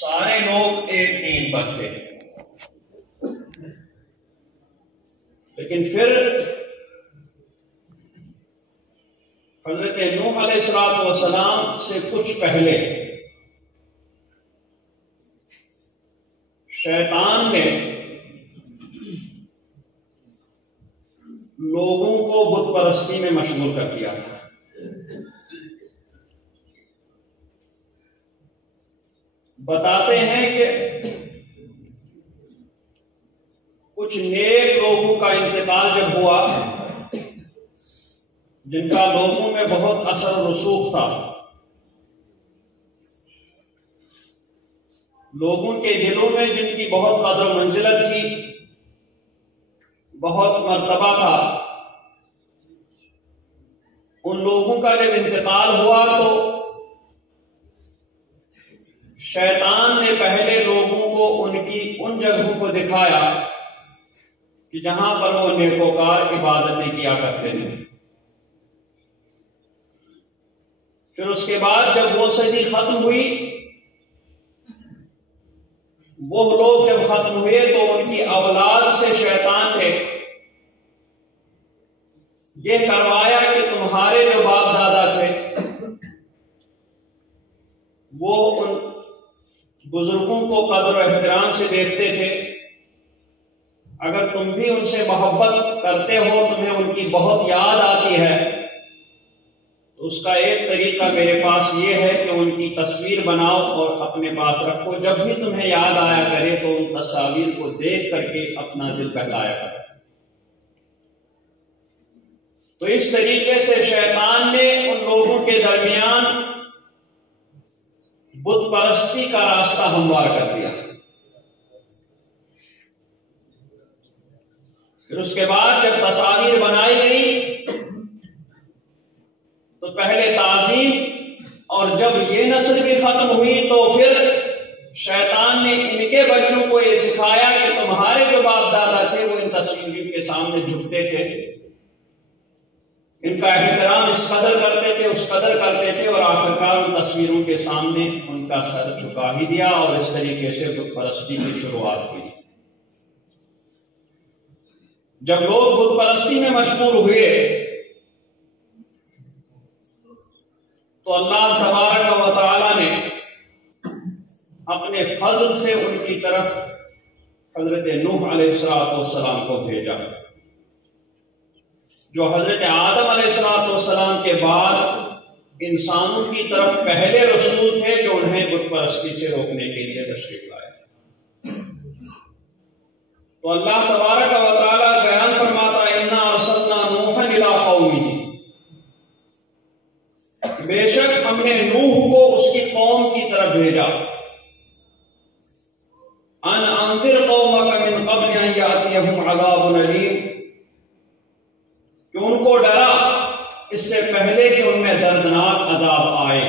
سارے لوگ ایک دین پر تھے، لیکن پھر حضرت نوح علیہ السلام سے کچھ پہلے شیطان نے لوگوں کو بت پرستی میں مشغول کر دیا تھا۔ بتاتے ہیں کہ کچھ نیک لوگوں کا انتقال جب ہوا، جن کا لوگوں میں بہت اثر و رسوخ تھا، لوگوں کے دلوں میں جن کی بہت قدر و منزلت تھی، بہت مرتبہ تھا، ان لوگوں کا جب انتقال ہوا تو شیطان نے پہلے لوگوں کو ان جگہوں کو دکھایا کہ جہاں پر وہ نیکوکار عبادتیں کیا کرتے تھے۔ پھر اس کے بعد جب وہ صدی ختم ہوئی، وہ لوگ جب ختم ہوئے تو ان کی اولاد سے شیطان نے یہ کروایا کہ تمہارے جو باپ دادا تھے وہ ان بزرگوں کو قدر و احترام سے دیکھتے تھے، اگر تم بھی ان سے محبت کرتے ہو، تمہیں ان کی بہت یاد آتی ہے، تو اس کا ایک طریقہ میرے پاس یہ ہے کہ ان کی تصویر بناؤ اور اپنے پاس رکھو، جب بھی تمہیں یاد آیا کرے تو ان تصاویر کو دیکھ کر کے اپنا دل بہلایا کرے۔ تو اس طریقے سے شیطان نے ان لوگوں کے درمیان بت پرستی کا راستہ ہموار کر دیا۔ پھر اس کے بعد جب تصاویر بنائی گئی تو پہلے تعظیم، اور جب یہ نسل بھی ختم ہوئی تو پھر شیطان نے ان کے بچوں کو یہ سکھایا کہ تمہارے جو باپ دادا تھے وہ ان تصویروں کے سامنے جھکتے تھے، ان کا احترام اس قدر کرتے تھے، اس قدر کرتے تھے، اور آخرکار ان تصویروں کے سامنے ان کا سر جھکا ہی دیا، اور اس طریقے سے بت پرستی کی شروعات ہوئی۔ جب لوگ بت پرستی میں مشغول ہوئے تو اللہ تبارک و تعالی نے اپنے فضل سے ان کی طرف حضرت نوح علیہ السلام کو بھیجا، جو حضرت آدم علیہ السلام کے بعد انسانوں کی طرف پہلے رسول تھے جو انہیں بت پرستی سے روکنے کے لیے تشریف لائے تھے۔ تو اللہ تبارک و تعالی بیان فرماتا ہے، انا ارسلنا نوحا الی قومہ، بے شک ہم نے نوح کو اس کی قوم کی طرف بھیجا، ان انذر قومک من قبل ان یاتیہم عذاب علیم، کہ ان کو ڈرا اس سے پہلے کہ ان میں دردناک عذاب آئے۔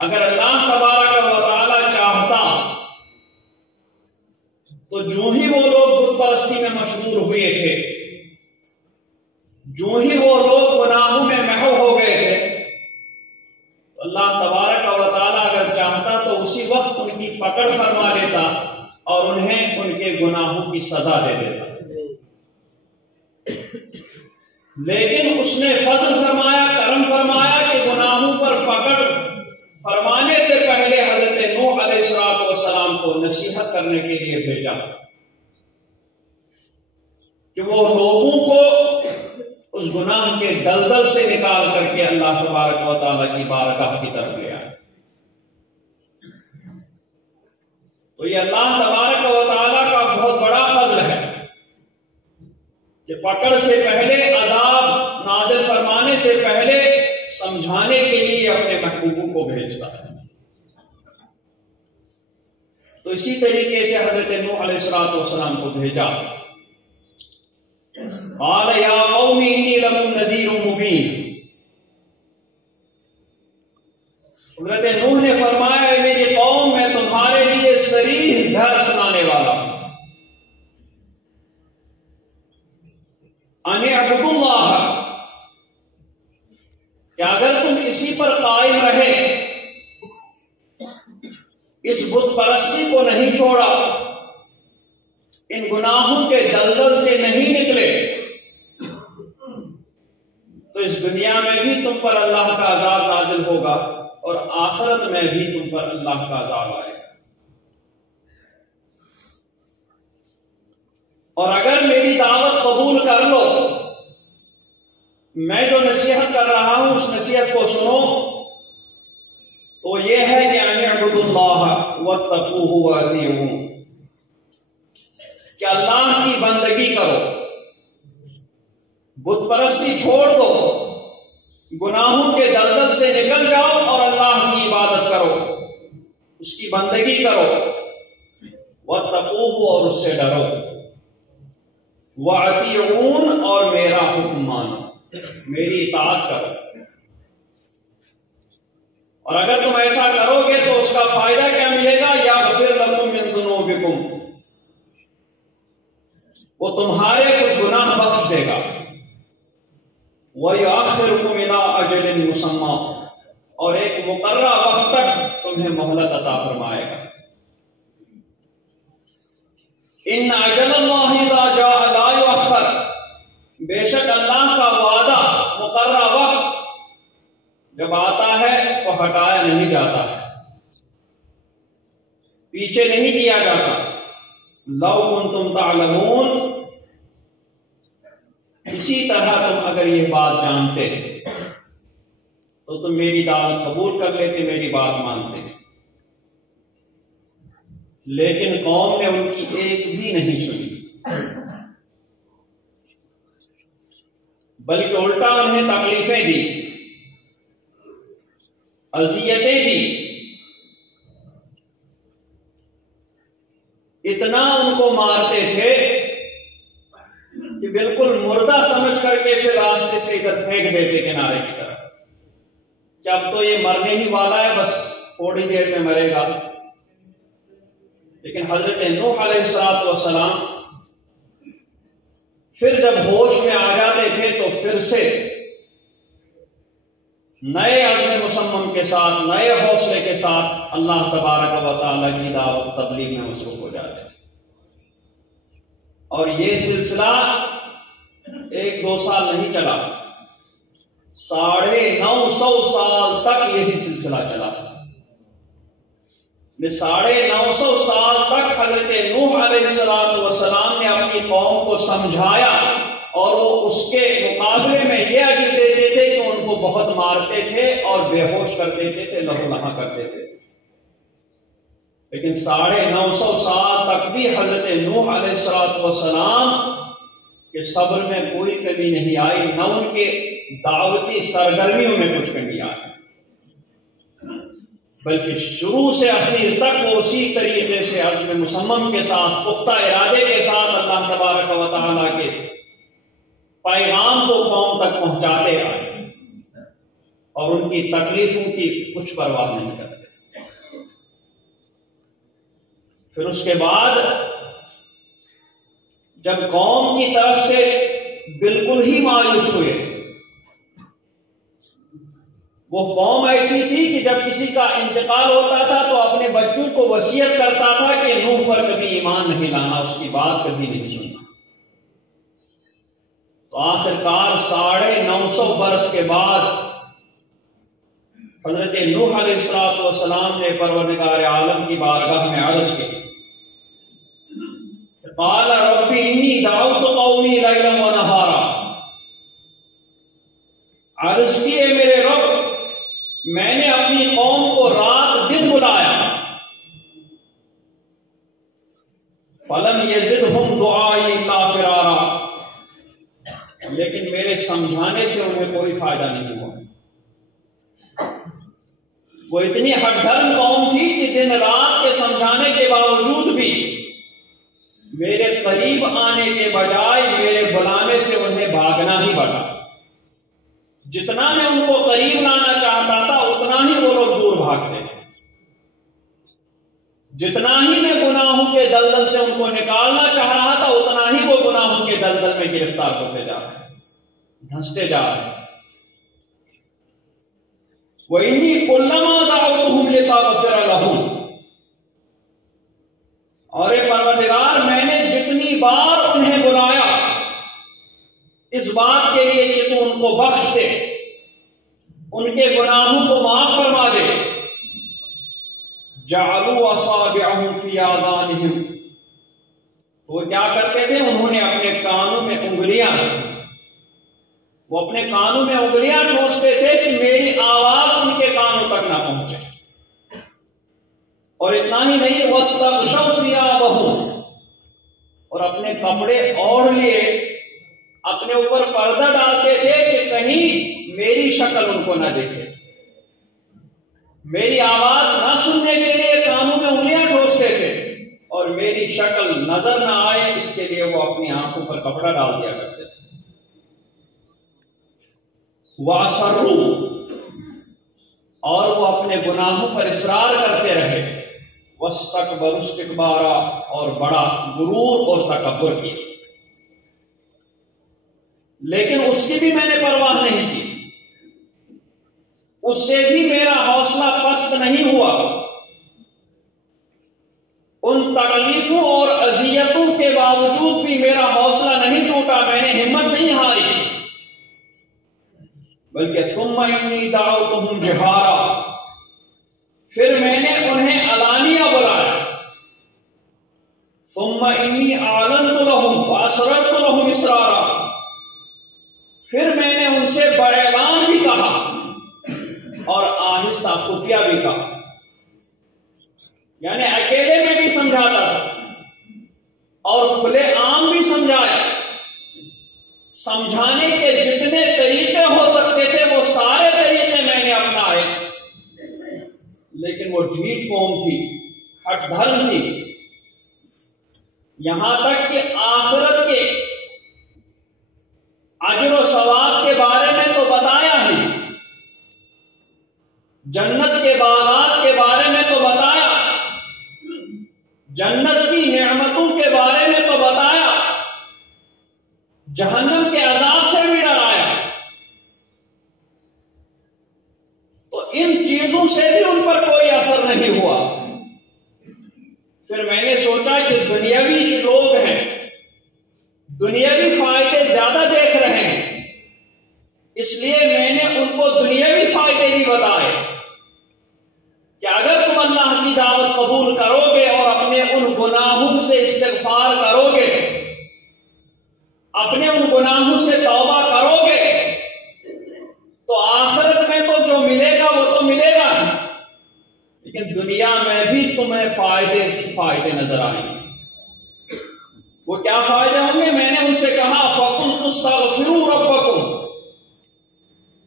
اگر اللہ تبارک و تعالی چاہتا تو جو ہی وہ لوگ بت پرستی میں مشغول ہوئے تھے، جو ہی وہ لوگ گناہوں میں محو ہو گئے تھے، تو اللہ تبارک و تعالی اگر چاہتا تو اسی وقت ان کی پکڑ فرما لیتا اور انہیں ان کے گناہوں کی سزا دے دیتا، لیکن اس نے فضل فرمایا، کرم فرمایا کہ گناہوں پر پکڑ فرمانے سے پہلے حضرت نوح علیہ السلام کو نصیحت کرنے کے لیے بھیجا کہ وہ لوگوں کو اس گناہ کے دلدل سے نکال کر کے اللہ تبارک و تعالیٰ کی بارگاہ کی طرف لے آئے۔ تو یہ اللہ تبارک و تعالیٰ کا بہت بڑا فضل ہے کہ پکڑ سے پہلے، عذاب نازل فرمانے سے پہلے سمجھانے کے لیے اپنے محبوبوں کو بھیجتا ہے۔ تو اسی طریقے سے حضرت نوح علیہ السلام کو بھیجا، قال یا قوم انی لکم نذیر مبین، حضرت نوح نے فرمایا، اے میری قوم، میں تمہارے لیے صریح ڈر سنانے والا ہوں، ان اعبدوا اللہ، کہ اگر تم اسی پر قائم رہے اس بت پرستی کو نہیں چھوڑا، ان گناہوں کے دلدل سے نہیں نکلے، تو اس دنیا میں بھی تم پر اللہ کا عذاب نازل ہوگا اور آخرت میں بھی تم پر اللہ کا عذاب آئے گا۔ اور اگر میری دعوت قبول کر لو، میں جو نصیحت کر رہا ہوں اس نصیحت کو سنو، تو یہ ہے کہ ان اعبدوا اللہ واتقوہ واطیعون، کہ اللہ کی بندگی کرو، بت پرستی چھوڑ دو، گناہوں کے دلدل سے نکل جاؤ اور اللہ کی عبادت کرو، اس کی بندگی کرو، واتقوہ اور اس سے ڈرو، واطیعون اور میرا حکم مانو، میری اطاعت کرو۔ اور اگر تم ایسا کرو گے تو اس کا فائدہ کیا ملے گا؟ یغفر لکم من ذنوبکم، وہ تمہارے کچھ گناہ بخش دے گا، وَيُؤَخِّرُكُمْ إِلَىٰ أَجَلٍ مُّسَمًّى، اور ایک مقررہ وقت تک تمہیں مہلت عطا فرمائے گا۔ إِنَّ أَجَلَ اللَّهِ إِذَا جَاءَ لَا يُؤَخَّرُ، بے شک اللہ کا وعدہ مقررہ وقت جب آتا ہے وہ ہٹایا نہیں جاتا ہے، پیچھے نہیں کیا جاتا۔ لَوْ كُنْتُمْ تَعْلَمُونَ، اسی طرح تم اگر یہ بات جانتے تو تم میری دعوت قبول کر لیتے، میری بات مانتے، لیکن قوم نے ان کی ایک بھی نہیں سنی، بلکہ الٹا انہیں تکلیفیں دی، اذیتیں دی، اتنا ان کو مارتے تھے کہ بالکل مردہ سمجھ کر کے پھر راستے سے ادھر پھینک دیتے کنارے کی طرف، جب تو یہ مرنے ہی والا ہے، بس تھوڑی دیر میں مرے گا۔ لیکن حضرت نوح علیہ السلام پھر جب ہوش میں آ جاتے تھے تو پھر سے نئے عزم مصمم کے ساتھ، نئے حوصلے کے ساتھ اللہ تبارک و تعالیٰ کی دعوت تبلیغ میں مصروف ہو جاتے تھے۔ اور یہ سلسلہ 1-2 سال نہیں چلا، 950 سال تک یہی سلسلہ چلا۔ 950 سال تک حضرت نوح علیہ السلام نے اپنی قوم کو سمجھایا، اور وہ اس کے مقابلے میں یہ اجر دیتے تھے کہ ان کو بہت مارتے تھے اور بے ہوش کر دیتے تھے، لہو لہاں کر دیتے تھے۔ لیکن 950 سال تک بھی حضرت نوح علیہ السلام کے صبر میں کوئی کمی نہیں آئی، نہ ان کے دعوتی سرگرمیوں میں کچھ کمی آئی، بلکہ شروع سے اخیر تک وہ اسی طریقے سے عزم مصمم کے ساتھ، پختہ ارادے کے ساتھ اللہ تبارک و تعالیٰ کے پیغام کو قوم تک پہنچاتے آئے، اور ان کی تکلیفوں کی کچھ پرواہ نہیں کرتے۔ پھر اس کے بعد جب قوم کی طرف سے بالکل ہی مایوس ہوئے، وہ قوم ایسی تھی کہ جب کسی کا انتقال ہوتا تھا تو اپنے بچوں کو وصیت کرتا تھا کہ نوح پر کبھی ایمان نہیں لانا، اس کی بات کبھی نہیں سننا۔ تو آخرکار 950 برس کے بعد حضرت نوح علیہ السلام نے پروردگار عالم کی بارگاہ میں عرض کی، قال رب انی دعوت قومی لیلا ونہارا، عرض کی اے میرے رب، میں نے اپنی قوم کو رات دن بلایا، فلم یزدہم دعائی الا فرارا، لیکن میرے سمجھانے سے انہیں کوئی فائدہ نہیں ہوا۔ وہ اتنی ہٹ دھرم قوم تھی کہ دن رات کے سمجھانے کے باوجود بھی میرے قریب آنے کے بجائے میرے بلانے سے انہیں بھاگنا ہی پڑا۔ جتنا میں ان کو قریب لانا چاہتا تھا اتنا ہی وہ لوگ دور بھاگتے تھے، جتنا ہی میں گناہوں کے دلدل سے ان کو نکالنا چاہ رہا تھا اتنا ہی وہ گناہوں کے دلدل میں گرفتار ہوتے جا رہے، دھنستے جا رہے۔ وَإِنِّي كُلَّمَا دَعَوْتُهُمْ لِتَغْفِرَ لَهُمْ، اس بات کے لیے کہ تو ان کو بخش دے، ان کے گناہوں کو معاف فرما دے. جعلوا اصابعهم فی آذانہم، وہ کیا کرتے تھے؟ انہوں نے اپنے کانوں میں انگلیاں رکھی. وہ اپنے کانوں میں انگلیاں ٹھونستے تھے کہ میری آواز ان کے کانوں تک نہ پہنچے. اور اتنا ہی نہیں، واستغشوا ثیابہم، اور اپنے کپڑے اوڑھ لیے، اپنے اوپر پردہ ڈالتے تھے کہ کہیں میری شکل ان کو نہ دیکھے. میری آواز نہ سننے کے لیے کانوں میں انگلیاں ٹھونستے تھے، اور میری شکل نظر نہ آئے اس کے لیے وہ اپنی آنکھوں پر کپڑا ڈال دیا کرتے تھے. وَأَصَرُّوا، اور وہ اپنے گناہوں پر اصرار کرتے رہے. وَاسْتَكْبَرُوا اسْتِكْبَارًا، اور بڑا غرور اور تکبر کیا. لیکن اس کی بھی میں نے پرواہ نہیں کی، اس سے بھی میرا حوصلہ پست نہیں ہوا. ان تکلیفوں اور اذیتوں کے باوجود بھی میرا حوصلہ نہیں ٹوٹا، میں نے ہمت نہیں ہاری. بلکہ ثم انی دعوتہم جہارا، پھر میں نے انہیں علانیہ بلایا. ثم انی اعلنت لہم واسررت لہم اسرارا، پھر میں نے ان سے باعلان بھی کہا اور آہستہ خفیہ بھی کہا. یعنی اکیلے میں بھی سمجھاتا تھا اور کھلے عام بھی سمجھایا. سمجھانے کے جتنے طریقے ہو سکتے تھے وہ سارے طریقے میں نے اپنائے. لیکن وہ ڈھیٹ قوم تھی، ہٹ دھرم تھی. یہاں تک کہ آخرت کے اجر و ثواب کے بارے میں تو بتایا ہی، جنت کے باغات کے بارے میں تو بتایا، جنت کی نعمتوں کے بارے میں تو بتایا، جہنم کے عذاب سے بھی ڈرایا. تو ان چیزوں سے بھی ان پر کوئی اثر نہیں ہوا. پھر میں نے سوچا کہ دنیاوی لوگ ہیں، دنیاوی فائدے زیادہ دیکھ رہے ہیں، اس لیے میں نے ان کو دنیاوی فائدے بھی بتائے کہ اگر تم اللہ کی دعوت قبول کرو گے اور اپنے ان گناہوں سے استغفار کرو گے، اپنے ان گناہوں سے توبہ کرو گے، تو آخرت میں تو جو ملے گا وہ تو ملے گا، لیکن دنیا میں بھی تمہیں فائدے نظر آئیں گے. وہ کیا فائدے ہوں گے؟ میں نے ان سے کہا فَقُلْتُ اسْتَغْفِرُوا رَبَّكُمْ،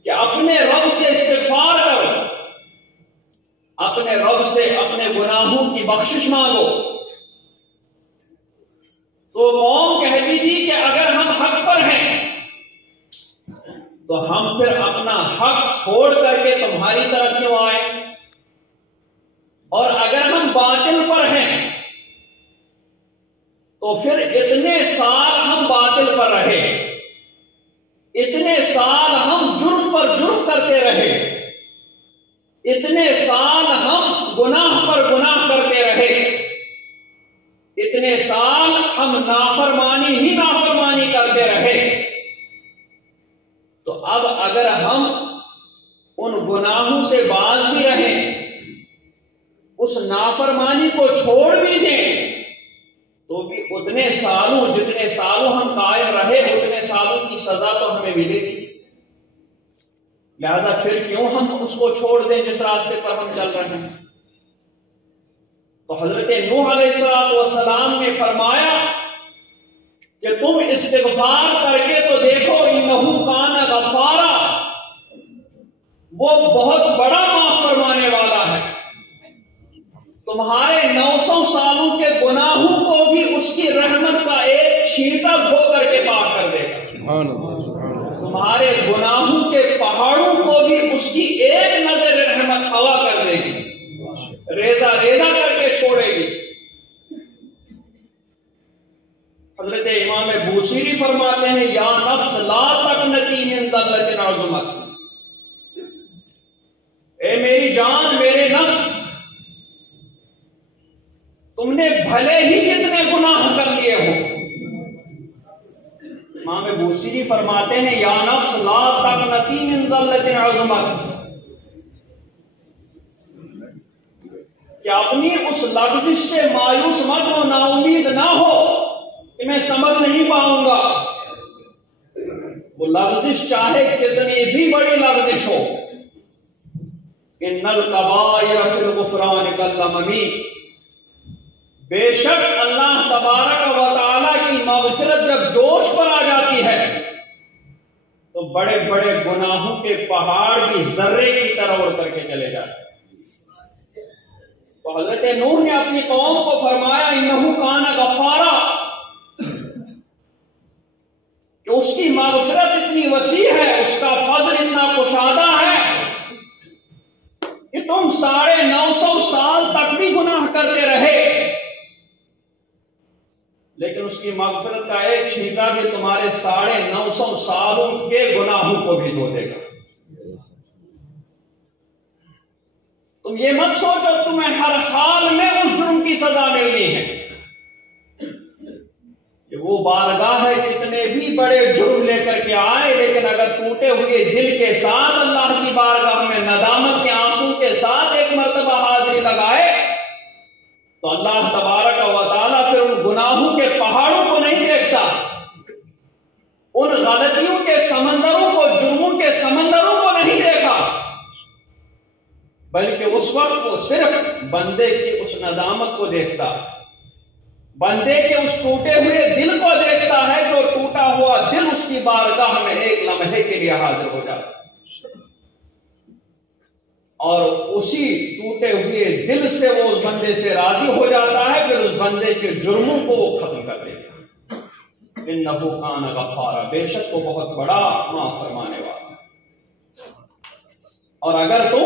کہ اپنے رب سے استغفار کرو، اپنے رب سے اپنے گناہوں کی بخشش مانگو. تو قوم کہتی تھی کہ اگر ہم حق پر ہیں تو ہم پھر اپنا حق چھوڑ کر کے تمہاری طرف کیوں آئے، اور اگر ہم باطل پر ہیں تو پھر اتنے سال ہم باطل پر رہے، اتنے سال ہم جرم پر جرم کرتے رہے، اتنے سال ہم گناہ پر گناہ کرتے رہے، اتنے سال ہم نافرمانی ہی نافرمانی کرتے رہے. تو اب اگر ہم ان گناہوں سے باز بھی رہیں، اس نافرمانی کو چھوڑ بھی دیں، تو بھی اتنے سالوں جتنے سالوں ہم قائم رہے اتنے سالوں کی سزا تو ہمیں ملے گی. لہذا پھر کیوں ہم اس کو چھوڑ دیں جس راستے پر ہم چل رہے ہیں. تو حضرت نوح علیہ السلام نے فرمایا کہ تم استغفار کر کے تو دیکھو، انہ کان غفارا، وہ بہت بڑا معاف فرمانے والا ہے. تمہارے 900 سالوں کے گناہوں کو بھی اس کی رحمت کا ایک چھینٹا دھو کر کے پاک کر دے گا. سبحان اللہ. تمہارے گناہوں کے پہاڑوں کو بھی اس کی ایک نظر رحمت ہوا کر دے گی، ریزہ ریزہ کر کے چھوڑے گی. حضرت امام بوصیری فرماتے ہیں یا نفس لا تقنطی من ذلت عظمت، اے میری جان، میرے نفس، تم نے بھلے ہی کتنے گناہ کر لیے ہو. امام بوصیری یورسی جی فرماتے ہیں یا نفس لا تقنطی من ذلت عظمت، کہ اپنی اس لغزش سے مایوس مت ہو، نا امید نہ ہو کہ میں سمجھ نہیں پاؤں گا. وہ لغزش چاہے کتنی بھی بڑی لغزش ہو، ان الکبائر فی الغفران کالاممی، بے شک اللہ تبارک و تعالی کی مغفرت جب جوش پر آ جاتی ہے تو بڑے بڑے گناہوں کے پہاڑ بھی ذرے کی طرح اڑ کر کے چلے جاتے ہیں. تو حضرت نوح نے اپنی قوم کو فرمایا انہ کان غفارا، کہ اس کی مغفرت اتنی وسیع ہے، اس کا فضل اتنا کشادہ ہے کہ تم 950 سال تک بھی گناہ کرتے رہے لیکن اس کی مغفرت کا ایک چھینٹا بھی تمہارے 950 سالوں کے گناہوں کو بھی دھو دے گا. تم یہ مت سوچو تمہیں ہر حال میں اس جرم کی سزا ملنی ہے. کہ وہ بارگاہ ہے کتنے بھی بڑے جرم لے کر کے آئے لیکن اگر ٹوٹے ہوئے دل کے ساتھ اللہ کی بارگاہ میں ندامت کے آنسو کے ساتھ ایک مرتبہ حاضری لگائے تو اللہ تبارک و تعالیٰ پھر ان گناہوں کے پہاڑوں کو نہیں دیکھتا، ان غلطیوں کے سمندروں کو، جرموں کے سمندروں کو نہیں دیکھا، بلکہ اس وقت وہ صرف بندے کی اس ندامت کو دیکھتا، بندے کے اس ٹوٹے ہوئے دل کو دیکھتا ہے جو ٹوٹا ہوا دل اس کی بارگاہ میں ایک لمحے کے لیے حاضر ہو جاتا ہے اور اسی ٹوٹے ہوئے دل سے وہ اس بندے سے راضی ہو جاتا ہے، پھر اس بندے کے جرموں کو وہ ختم کر دیتا ہے. انہ کان غفارا، بے شک وہ بہت بڑا معاف فرمانے والا. اور اگر تم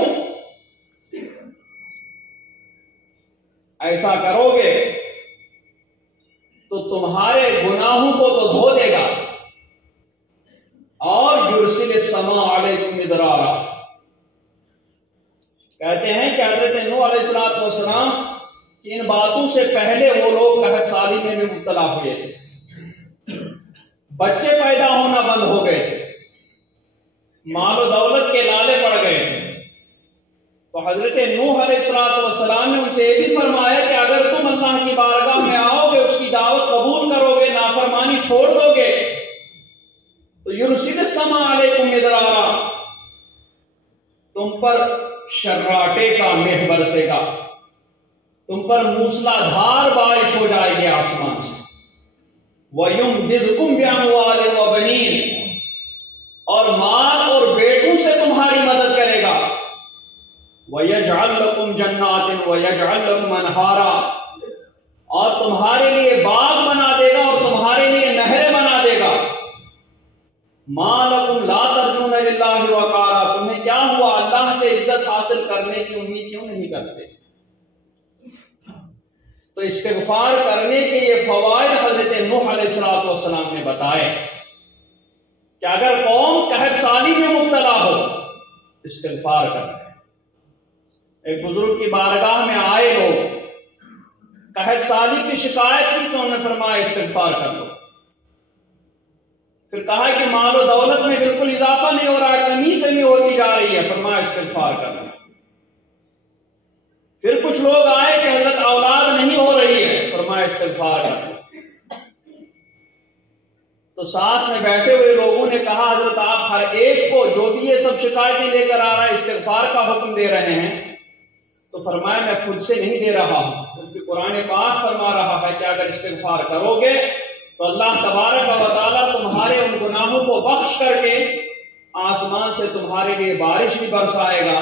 ایسا کرو گے تو تمہارے گناہوں کو تو دھو دے گا اور یرسل السماء علیکم مدرارا. کہتے ہیں کہ حضرت نوح علیہ السلام کی ان باتوں سے پہلے وہ لوگ قحط سالی میں بھی مبتلا ہوئے تھے، بچے پیدا ہونا بند ہو گئے تھے، مال و دولت کے لالے پڑ گئے تھے. تو حضرت نوح علیہ السلام نے ان سے یہ بھی فرمایا کہ اگر تم اللہ کی بارگاہ میں آؤ گے، اس کی دعوت قبول کرو گے، نافرمانی چھوڑ دو گے تو یرسل السماء علیکم مدرارا، تم پر شراٹے کا مہ برسے گا، تم پر موسلا دھار بارش ہو جائے گی آسمان سے. وَيُمْدِدْكُمْ بِأَمْوَالٍ وَبَنِينَ، اور مال اور بیٹوں سے تمہاری مدد کرے گا. وَيَجْعَلْ لَكُمْ جَنَّاتٍ وَيَجْعَلْ لَكُمْ أَنْهَارًا، اور تمہارے لیے باغ بنا دے گا اور تمہارے لیے نہریں بنا دے گا. مَا لَكُمْ لَا تَرْجُونَ لِلَّهِ وَقَارًا، تمہیں کیا ہوا اللہ سے عزت حاصل کرنے کی امید کیوں نہیں کرتے؟ تو استغفار کرنے کے یہ فوائد حضرت نوح علیہ السلام نے بتائے کہ اگر قوم قحط سالی میں مبتلا ہو استغفار کریں. ایک بزرگ کی بارگاہ میں آئے لوگ، قحط سالی کی شکایت کی تو انہوں نے فرمایا استغفار کر لو. پھر کہا کہ مال و دولت میں بالکل اضافہ نہیں ہو رہا ہے، کمی ہوتی جا رہی ہے، فرمایا استغفار کر لو. پھر کچھ لوگ آئے کہ حضرت اولاد نہیں ہو رہی ہے، فرمایا استغفار کر لو. تو ساتھ میں بیٹھے ہوئے لوگوں نے کہا حضرت آپ ہر ایک کو جو بھی یہ سب شکایتیں لے کر آ رہا ہے استغفار کا حکم دے رہے ہیں. تو فرمایا میں خود سے نہیں دے رہا ہوں، بلکہ قرآن پاک فرما رہا ہے کہ اگر استغفار کرو گے تو اللہ تبارک و تعالیٰ تمہارے ان گناہوں کو بخش کر کے آسمان سے تمہارے لیے بارش بھی برسائے گا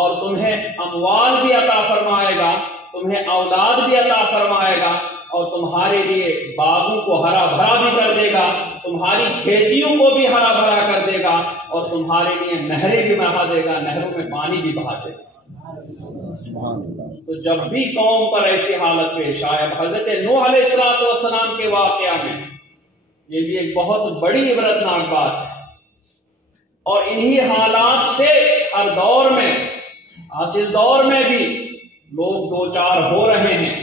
اور تمہیں اموال بھی عطا فرمائے گا، تمہیں اولاد بھی عطا فرمائے گا اور تمہارے لیے باغوں کو ہرا بھرا بھی کر دے گا، تمہاری کھیتیوں کو بھی ہرا بھرا کر دے گا اور تمہارے لیے نہریں بھی بہا دے گا، نہروں میں پانی بھی بہا دے گا. تو جب بھی قوم پر ایسی حالت پیش آئے، حضرت نوح علیہ السلام کے واقعہ میں یہ بھی ایک بہت بڑی عبرتناک بات ہے. اور انہی حالات سے ہر دور میں، اس دور میں بھی لوگ دو چار ہو رہے ہیں.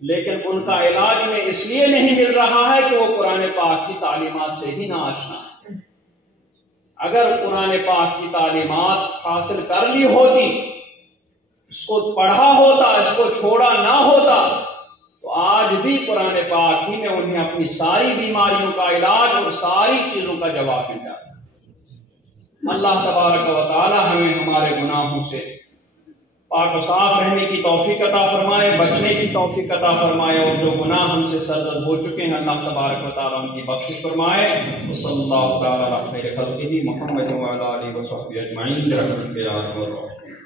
لیکن ان کا علاج انہیں اس لیے نہیں مل رہا ہے کہ وہ قرآن پاک کی تعلیمات سے ہی ناآشنا ہے۔ اگر قرآن پاک کی تعلیمات حاصل کر لی ہوتی، اس کو پڑھا ہوتا، اس کو چھوڑا نہ ہوتا، تو آج بھی قرآن پاک ہی میں انہیں اپنی ساری بیماریوں کا علاج اور ساری چیزوں کا جواب مل جاتا۔ اللہ تبارک و تعالی ہمیں ہمارے گناہوں سے پاک و صاف رہنے کی توفیق عطا فرمائے، بچنے کی توفیق عطا فرمائے، اور جو گناہ ہم سے سرزد ہو چکے ہیں اللہ تبارک و تعالی ان کی بخشش فرمائے۔ صلی اللہ تعالی علی خیر خلقہ محمد وعلی آلہ وصحبہ اجمعین برحمتک یا ارحم الراحمین۔